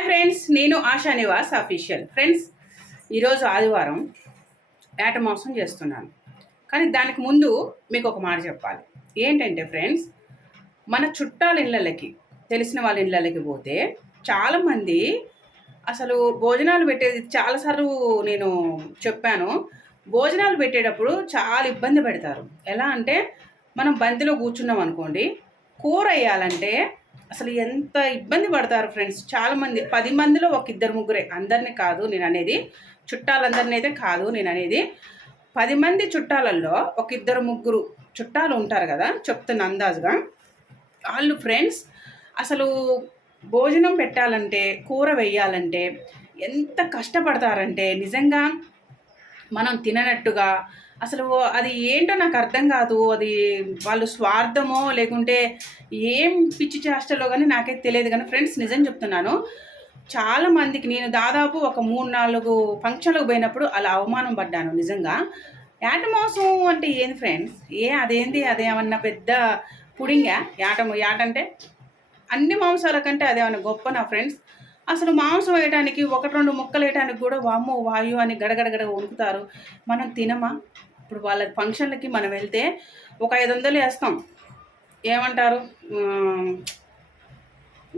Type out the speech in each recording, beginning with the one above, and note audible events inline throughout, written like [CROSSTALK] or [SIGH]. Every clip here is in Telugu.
హాయ్ ఫ్రెండ్స్ నేను ఆశా నివాస్ అఫీషియల్ ఫ్రెండ్స్ ఈరోజు ఆదివారం ఏట మోసం చేస్తున్నాను. కానీ దానికి ముందు మీకు ఒక మాట చెప్పాలి. ఏంటంటే ఫ్రెండ్స్ మన చుట్టాల ఇళ్ళకి తెలిసిన వాళ్ళ ఇళ్ళకి పోతే చాలామంది అసలు భోజనాలు పెట్టేది చాలాసార్లు నేను చెప్పాను భోజనాలు పెట్టేటప్పుడు చాలా ఇబ్బంది పెడతారు. ఎలా అంటే మనం బంతిలో కూర్చున్నాం అనుకోండి కూర వేయాలంటే అసలు ఎంత ఇబ్బంది పడతారు ఫ్రెండ్స్? చాలామంది పది మందిలో ఒక ఇద్దరు ముగ్గురే. అందరినీ కాదు నేను అనేది చుట్టాలందరినీ అయితే కాదు నేను అనేది. పది మంది చుట్టాలల్లో ఒక ఇద్దరు ముగ్గురు చుట్టాలు ఉంటారు కదా చెప్తున్న అందాజుగా. వాళ్ళు ఫ్రెండ్స్ అసలు భోజనం పెట్టాలంటే కూర వేయాలంటే ఎంత కష్టపడతారంటే నిజంగా మనం తిననట్టుగా అసలు అది ఏంటో నాకు అర్థం కాదు. అది వాళ్ళు స్వార్థమో లేకుంటే ఏం పిచ్చి చేష్టలో కానీ నాకైతే తెలియదు. కానీ ఫ్రెండ్స్ నిజం చెప్తున్నాను. చాలా మందికి నేను దాదాపు ఒక మూడు నాలుగు ఫంక్షన్లకు పోయినప్పుడు అలా అవమానం పడ్డాను నిజంగా. యాటమోసం అంటే ఏంది ఫ్రెండ్స్? ఏ అదేంది? అదేమన్నా పెద్ద పుడింగా? యాటము యాట అంటే అన్ని మాంసాల కంటే అదేమన్నా గొప్ప నా ఫ్రెండ్స్? అసలు మాంసం వేయడానికి ఒకటి రెండు ముక్కలు వేయడానికి కూడా వామ్మో వాయు అని గడగడగడ వణుకుతారు. మనం తినమా? ఇప్పుడు వాళ్ళ ఫంక్షన్లకి మనం వెళ్తే ఒక ఐదు వందలు వేస్తాం. ఏమంటారు?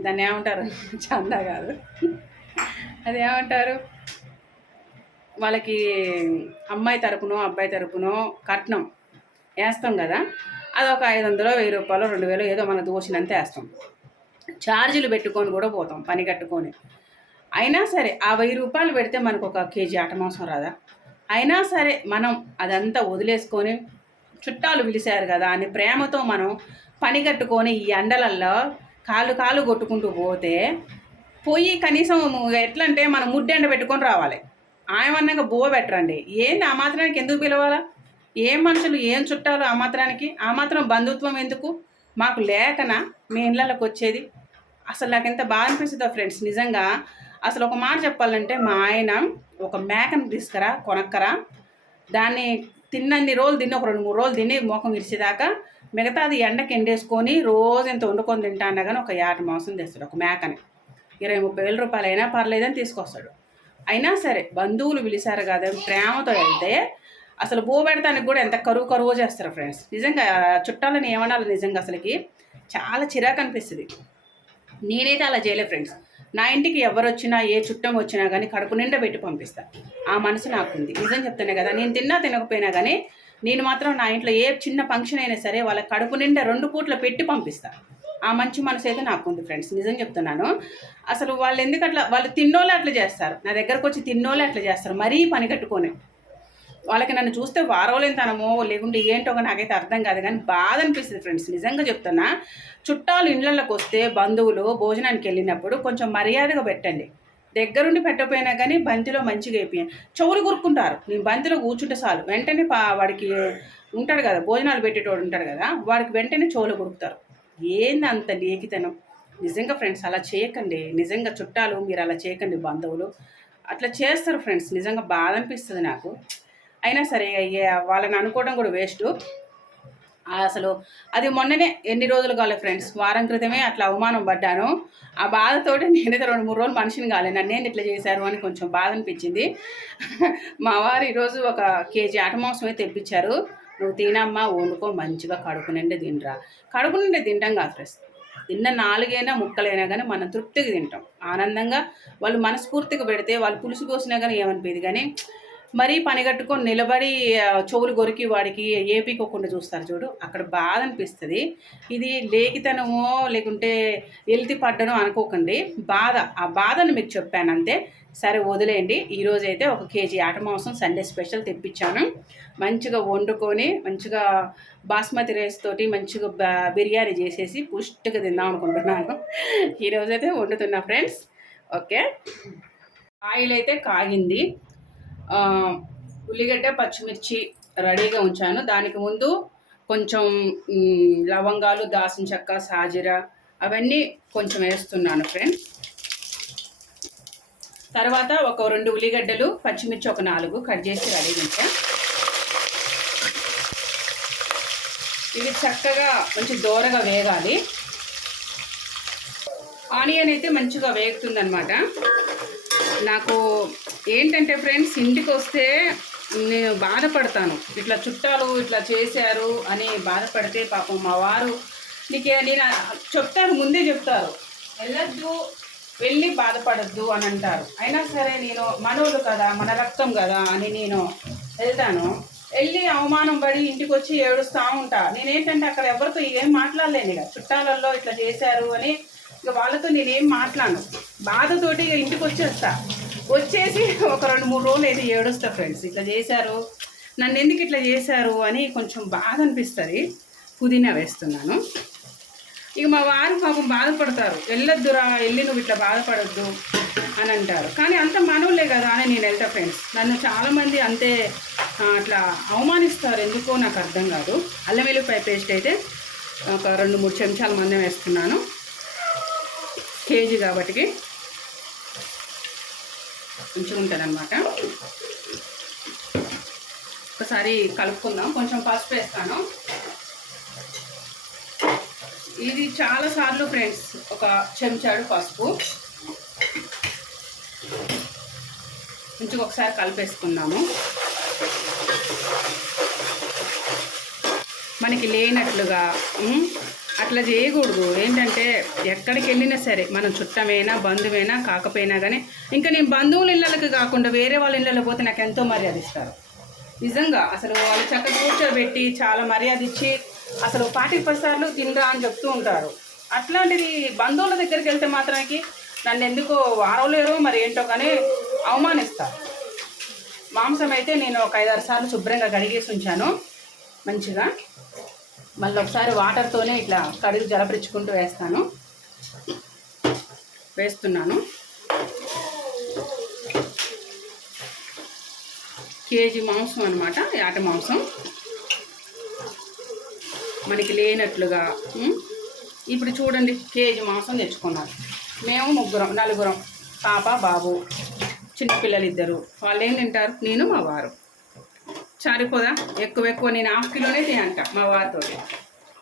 దాన్ని ఏమంటారు? చందా కాదు. అది ఏమంటారు? వాళ్ళకి అమ్మాయి తరపునో అబ్బాయి తరపునో కట్నం వేస్తాం కదా. అది ఒక ఐదు వందలు వెయ్యి రూపాయలు రెండు వేలు ఏదో మన దోచినంత వేస్తాం. ఛార్జీలు పెట్టుకొని కూడా పోతాం పని కట్టుకొని. అయినా సరే ఆ వెయ్యి రూపాయలు పెడితే మనకు ఒక కేజీ ఆట మాంసం రాదా? అయినా సరే మనం అదంతా వదిలేసుకొని చుట్టాలు పిలిచారు కదా అని ప్రేమతో మనం పని కట్టుకొని ఈ ఎండలల్లో కాళ్ళు కాలు కొట్టుకుంటూ పోతే పోయి కనీసం ఎట్లంటే మనం ముడ్డెండ పెట్టుకొని రావాలి. ఆయమన్నాక బువ్వ పెట్టరండి. ఏంది ఆ మాత్రానికి ఎందుకు పిలవాలా? ఏం మనుషులు ఏం చుట్టాలు ఆ మాత్రానికి? ఆ మాత్రం బంధుత్వం ఎందుకు? మాకు లేకనా మీ ఇళ్ళకి వచ్చేది. అసలు నాకు ఎంత బాగా అనిపిస్తుందో ఫ్రెండ్స్ నిజంగా అసలు ఒక మాట చెప్పాలంటే మా ఆయన ఒక మేకను తీసుకురా కొనక్కరా. దాన్ని తిన్నన్ని రోజులు తిని ఒక రెండు మూడు రోజులు తిని ముఖం విరిచేదాకా మిగతాది ఎండకి ఎండేసుకొని రోజు ఇంత వండుకొని తింటా అన్నా కానీ ఒక యాట మాంసం తెస్తాడు ఒక మేకని. ఇరవై ముప్పై వేల రూపాయలు అయినా పర్లేదని తీసుకొస్తాడు. అయినా సరే బంధువులు పిలిచారు కదా ప్రేమతో వెళ్తే అసలు బో పెడతానికి కూడా ఎంత కరువు కరువు చేస్తారు ఫ్రెండ్స్. నిజంగా చుట్టాలని ఏమనాలి నిజంగా అసలుకి? చాలా చిరాకు అనిపిస్తుంది. నేనైతే అలా చేయలే ఫ్రెండ్స్. నా ఇంటికి ఎవరు వచ్చినా ఏ చుట్టం వచ్చినా కానీ కడుపు నిండా పెట్టి పంపిస్తా. ఆ మనసు నాకుంది. నిజం చెప్తానే కదా నేను తిన్నా తినకపోయినా కానీ నేను మాత్రం నా ఇంట్లో ఏ చిన్న ఫంక్షన్ అయినా సరే వాళ్ళ కడుపు నిండా రెండు పూట్ల పెట్టి పంపిస్తా. ఆ మంచి మనసు అయితే నాకు ఉంది ఫ్రెండ్స్. నిజం చెప్తున్నాను. అసలు వాళ్ళు ఎందుకు అట్లా వాళ్ళు తిన్నోళ్ళు అట్లా చేస్తారు. నా దగ్గరకు వచ్చి తిన్నోళ్ళు అట్లా చేస్తారు. మరీ పని కట్టుకొని వాళ్ళకి నన్ను చూస్తే వారవలేనితనమో లేకుంటే ఏంటో నాకైతే అర్థం కాదు. కానీ బాధ అనిపిస్తుంది ఫ్రెండ్స్. నిజంగా చెప్తున్నా చుట్టాలు ఇళ్ళకి వస్తే బంధువులు భోజనానికి వెళ్ళినప్పుడు కొంచెం మర్యాదగా పెట్టండి. దగ్గరుండి పెట్టకపోయినా కానీ బంతిలో మంచిగా అయిపోయాయి చెవులు కొరుక్కుంటారు నేను బంతిలో కూర్చుంటే చాలు. వెంటనే పా వాడికి ఉంటాడు కదా భోజనాలు పెట్టేటోడు ఉంటాడు కదా వాడికి వెంటనే చెవులు కొరుకుతారు ఏంది అంత లేకితనం? నిజంగా ఫ్రెండ్స్ అలా చేయకండి. నిజంగా చుట్టాలు మీరు అలా చేయకండి బంధువులు. అట్లా చేస్తారు ఫ్రెండ్స్. నిజంగా బాధ అనిపిస్తుంది నాకు. అయినా సరే అయ్యే వాళ్ళని అనుకోవడం కూడా వేస్ట్. అసలు అది మొన్ననే ఎన్ని రోజులు కాలే ఫ్రెండ్స్? వారం క్రితమే అట్లా అవమానం పడ్డాను. ఆ బాధతోటి నేనైతే రెండు మూడు రోజులు మనిషిని కాలేదు నన్ను ఏంటి ఇట్లా చేశారు అని కొంచెం బాధ అనిపించింది. మా వారు ఈరోజు ఒక కేజీ ఆట మాంసం అయితే తెప్పించారు. నువ్వు తినమ్మా వండుకో మంచిగా కడుపు నిండా తినరా. కడుపు నిండా తింటాం కాదు ఫ్రెండ్స్. తిన్న నాలుగైనా ముక్కలైనా కానీ మనం తృప్తిగా తింటాం. ఆనందంగా వాళ్ళు మనస్ఫూర్తిగా పెడితే వాళ్ళు పులుసు పోసినా కానీ ఏమనిపించదు కానీ మరీ పని కట్టుకొని నిలబడి చెవులు గొరికి వాడికి ఏపీకోకుండా చూస్తారు చూడు. అక్కడ బాధ అనిపిస్తుంది. ఇది లేఖితనమో లేకుంటే ఎల్తి పడ్డనో అనుకోకండి. బాధ ఆ బాధను మీకు చెప్పాను అంతే సరే వదిలేయండి. ఈరోజు అయితే ఒక కేజీ ఆట మాంసం సండే స్పెషల్ తెప్పించాను. మంచిగా వండుకొని మంచిగా బాస్మతి రైస్ తోటి మంచిగా బిర్యానీ చేసేసి పుష్టిగా తిందాం అనుకుంటున్నాను. ఈరోజైతే వండుతున్నా ఫ్రెండ్స్. ఓకే? ఆయిల్ అయితే కాగింది. ఉల్లిగడ్డ పచ్చిమిర్చి రెడీగా ఉంచాను. దానికి ముందు కొంచెం లవంగాలు దాసిన చెక్క సాజీర అవన్నీ కొంచెం వేస్తున్నాను ఫ్రెండ్ తర్వాత ఒక రెండు ఉల్లిగడ్డలు పచ్చిమిర్చి ఒక నాలుగు కట్ చేసి రెడీ ఉంచా ఇవి చక్కగా మంచి దోరగా వేగాలి. ఆనియన్ అయితే మంచిగా వేగుతుందనమాట నాకు ఏంటంటే ఫ్రెండ్స్ ఇంటికి వస్తే నేను బాధపడతాను. ఇట్లా చుట్టాలు ఇట్లా చేశారు అని బాధపడితే పాపం మా వారు నీకే నేను చెప్తారు ముందే చెప్తారు. వెళ్ళొద్దు వెళ్ళి బాధపడద్దు అని అంటారు. అయినా సరే నేను మనోళ్ళు కదా మన రక్తం కదా అని నేను వెళ్తాను. వెళ్ళి అవమానం పడి ఇంటికి వచ్చి ఏడుస్తూ ఉంటా. నేనేంటంటే అక్కడ ఎవరితో ఏం మాట్లాడలేను ఇక. చుట్టాలలో ఇట్లా చేశారు అని ఇక వాళ్ళతో నేనేం మాట్లాడను. బాధతోటి ఇక ఇంటికి వచ్చేస్తా వచ్చేసి ఒక రెండు మూడు రోజులు అయితే ఏడుస్తా ఫ్రెండ్స్ ఇట్లా చేశారు. నన్ను ఎందుకు ఇట్లా చేశారు అని కొంచెం బాధ అనిపిస్తుంది. పుదీనా వేస్తున్నాను. ఇక మా వారు పాపం బాధపడతారు. వెళ్ళొద్దురా వెళ్ళి నువ్వు ఇట్లా బాధపడొద్దు అని అంటారు. కానీ అంత మనవులే కదా అని నేను వెళ్తా ఫ్రెండ్స్ నన్ను చాలామంది అంతే అట్లా అవమానిస్తారు. ఎందుకో నాకు అర్థం కాదు. అల్లం వెల్లిపాయ పేస్ట్ అయితే ఒక రెండు మూడు చెంచాల మందం వేస్తున్నాను. కేజీ కాబట్టికి. మంచిగా ఉంటుంది అనమాట ఒకసారి కలుపుకుందాం. కొంచెం పసుపు వేస్తాను. ఇది చాలా సార్లు ఫ్రెండ్స్ ఒక చెంచాడు పసుపు. కొంచెం ఒకసారి కలిపేసుకుందాము. మనకి లేనట్లుగా అట్లా చేయకూడదు. ఏంటంటే ఎక్కడికి వెళ్ళినా సరే మనం చుట్టమైనా బంధువైనా కాకపోయినా కానీ ఇంకా నేను బంధువుల ఇళ్ళకి కాకుండా వేరే వాళ్ళ ఇళ్ళకి పోతే నాకు ఎంతో మర్యాద ఇస్తారు. నిజంగా అసలు వాళ్ళు చక్కగా కూర్చోబెట్టి చాలా మర్యాద ఇచ్చి అసలు పాటికి పసార్లు తినరా అని చెప్తూ ఉంటారు. అట్లాంటిది బంధువుల దగ్గరికి వెళ్తే మాత్రానికి నన్ను ఎందుకో వారలేరో మరి ఏంటో కానీ అవమానిస్తారు. మాంసం అయితే నేను ఒక ఐదారు సార్లు శుభ్రంగా కడిగేసి ఉంచాను. మంచిగా. మళ్ళీ ఒకసారి వాటర్తోనే ఇట్లా కడుగు జలపరుచుకుంటూ వేస్తాను. వేస్తున్నాను. కేజీ మాంసం అనమాట యాట మాంసం. మనకి లేనట్లుగా ఇప్పుడు చూడండి కేజీ మాంసం తెచ్చుకున్నారు. మేము ముగ్గురం నలుగురం పాప బాబు చిన్నపిల్లలు ఇద్దరు వాళ్ళు ఏం తింటారు? నేను మా వారు. సరిపోదా? ఎక్కువ ఎక్కువ నేను హాఫ్ కిలోనే తినంట మా వారితో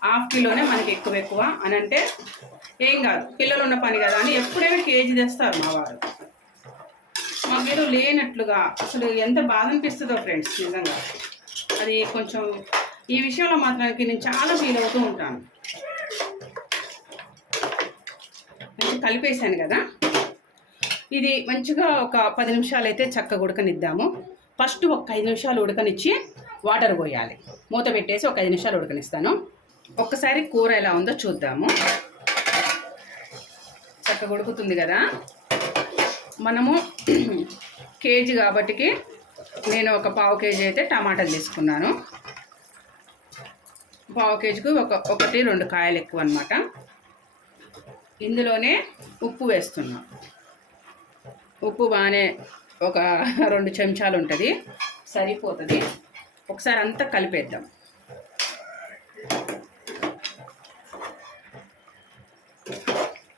హాఫ్ కిలోనే మనకి ఎక్కువ ఎక్కువ అని అంటే ఏం కాదు. పిల్లలు ఉన్న పని కదా అని ఎప్పుడైనా కేజీ తెస్తారు మా వారు. మా మీరు లేనట్లుగా అసలు ఎంత బాధ అనిపిస్తుందో ఫ్రెండ్స్ నిజంగా. అది కొంచెం ఈ విషయంలో మాత్రానికి నేను చాలా ఫీల్ అవుతూ ఉంటాను. కలిపేశాను కదా. ఇది మంచిగా ఒక పది నిమిషాలు అయితే చక్క ఉడకనిద్దాము. ఫస్ట్ ఒక ఐదు నిమిషాలు ఉడకనిచ్చి వాటర్ పోయాలి. మూత పెట్టేసి ఒక ఐదు నిమిషాలు ఉడకనిస్తాను. ఒక్కసారి కూర ఎలా ఉందో చూద్దాము. చక్కగా ఉడుకుతుంది కదా. మనము [CLEARS THROAT] కేజీ కాబట్టికి నేను ఒక పావు కేజీ అయితే టమాటాలు తీసుకున్నాను. పావు కేజీకి ఒక ఒకటి రెండు కాయలు ఎక్కువ అనమాట ఇందులోనే ఉప్పు వేస్తున్నాం. ఉప్పు బాగానే ఒక రెండు చెంచాలు ఉంటుంది. సరిపోతుంది. ఒకసారి అంతా కలిపేద్దాం.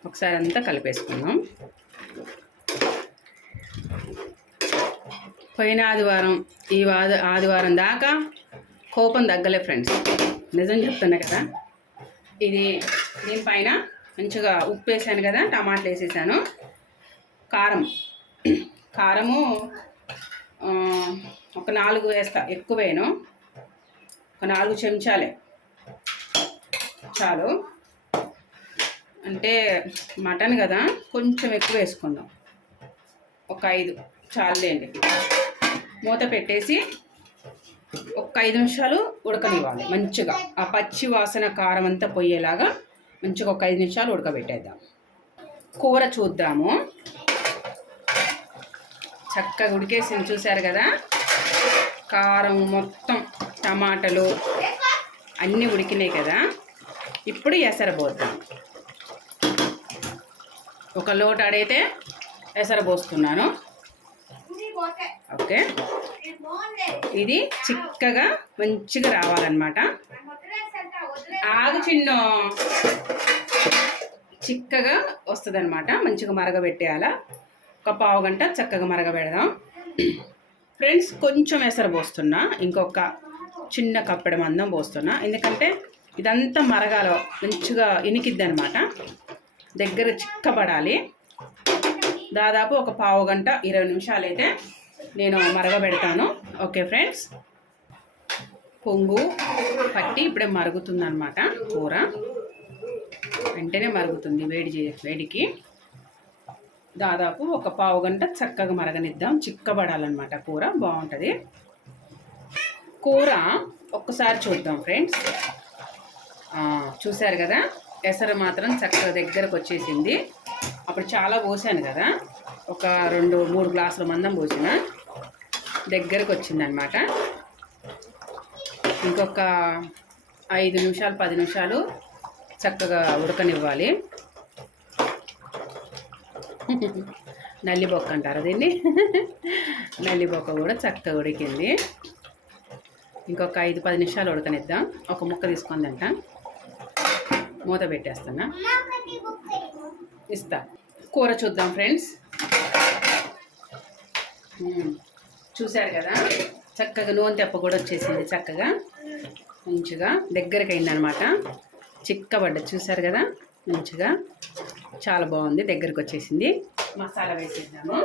ఒకసారి అంతా కలిపేసుకుందాం. పోయిన ఆదివారం ఈ వాద ఆదివారం దాకా కోపం తగ్గలే ఫ్రెండ్స్. నిజం చెప్తున్నా కదా. ఇది దీనిపైన మంచిగా ఉప్పు వేసాను కదా టమాటాలు వేసేసాను. కారం. కారము ఒక నాలుగు వేస్తా ఎక్కువేను ఒక నాలుగు చెంచాలే. చాలు. అంటే మటన్ కదా కొంచెం ఎక్కువ వేసుకుందాం. ఒక ఐదు చాలులేండి. మూత పెట్టేసి ఒక ఐదు నిమిషాలు ఉడకనివ్వాలి మంచిగా. ఆ పచ్చి వాసన కారం అంతా పోయేలాగా మంచిగా ఒక ఐదు నిమిషాలు ఉడకబెట్టేద్దాం. కూర చూద్దాము. చక్కగా ఉడికేసింది చూశారు కదా? కారం మొత్తం టమాటాలు అన్నీ ఉడికినాయి కదా? ఇప్పుడు ఎసరబోద్దాం. ఒక లోట అడైతే ఎసరబోస్తున్నాను. ఓకే. ఇది చిక్కగా మంచిగా రావాలన్నమాట. ఆగు చిన్న. చిక్కగా వస్తుందన్నమాట. మంచిగా మరగబెట్టేయాల? ఒక పావు గంట చక్కగా మరగబెడదాం. ఫ్రెండ్స్ కొంచెం ఎసరు పోస్తున్నా. ఇంకొక చిన్న కప్పెడ మందం పోస్తున్నా. ఎందుకంటే ఇదంతా మరగాల మంచిగా ఇనికిద్ది అనమాట దగ్గర చిక్కబడాలి. దాదాపు ఒక పావు గంట ఇరవై నిమిషాలు అయితే నేను మరగబెడతాను. ఓకే ఫ్రెండ్స్ పొంగు పట్టి ఇప్పుడే మరుగుతుందన్నమాట కూర. వెంటనే మరుగుతుంది వేడి చే వేడికి. దాదాపు ఒక పావు గంట చక్కగా మరగనిద్దాం. చిక్కబడాలన్నమాట కూర. బాగుంటుంది. కూర ఒక్కసారి చూద్దాం ఫ్రెండ్స్. చూశారు కదా? ఎసరు మాత్రం చక్కగా దగ్గరకు వచ్చేసింది. అప్పుడు చాలా పోసాను కదా? ఒక రెండు మూడు గ్లాసుల మందం పోసిన. దగ్గరకు వచ్చిందనమాట ఇంకొక ఐదు నిమిషాలు పది నిమిషాలు చక్కగా ఉడకనివ్వాలి. నల్లిబొక్క అంటారు దీన్ని. నల్లిబొక్క కూడా చక్కగా ఉడికింది. ఇంకొక ఐదు పది నిమిషాలు ఉడకనిద్దాం. ఒక ముక్క తీసుకొని తింటాం మూత పెట్టేస్తున్నా. ఇస్తా. కూర చూద్దాం ఫ్రెండ్స్. చూశారు కదా? చక్కగా నూనె తెప్ప కూడా వచ్చేసింది చక్కగా. మంచిగా దగ్గరికి అయిందనమాట. చిక్కబడ్డ చూశారు కదా? మంచిగా. చాలా బాగుంది దగ్గరికి వచ్చేసింది మసాలా వేసేద్దాము.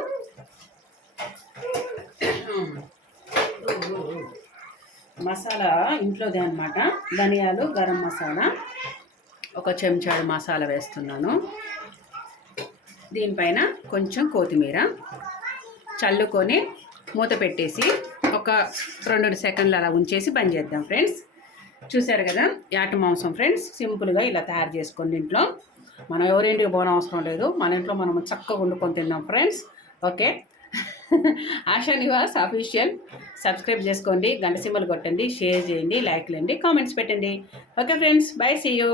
మసాలా ఇంట్లోదే అనమాట ధనియాలు గరం మసాలా ఒక చెంచాడు మసాలా వేస్తున్నాను. దీనిపైన కొంచెం కొత్తిమీర చల్లుకొని మూత పెట్టేసి ఒక రెండు సెకండ్లు అలా ఉంచేసి బంద్ చేద్దాం ఫ్రెండ్స్. చూశారు కదా యాట మాంసం ఫ్రెండ్స్ సింపుల్గా ఇలా తయారు చేసుకోండి ఇంట్లో. మనం ఎవరింటికి పోన అవసరం లేదు. మన ఇంట్లో మనం చక్కగా వండుకొని తిందాం friends. Okay? [LAUGHS] Asha Nivas official. Subscribe చేసుకోండి గంట సింబల్ కొట్టండి షేర్ చేయండి లైక్ చేయండి కామెంట్స్ పెట్టండి. Okay friends. Bye see you.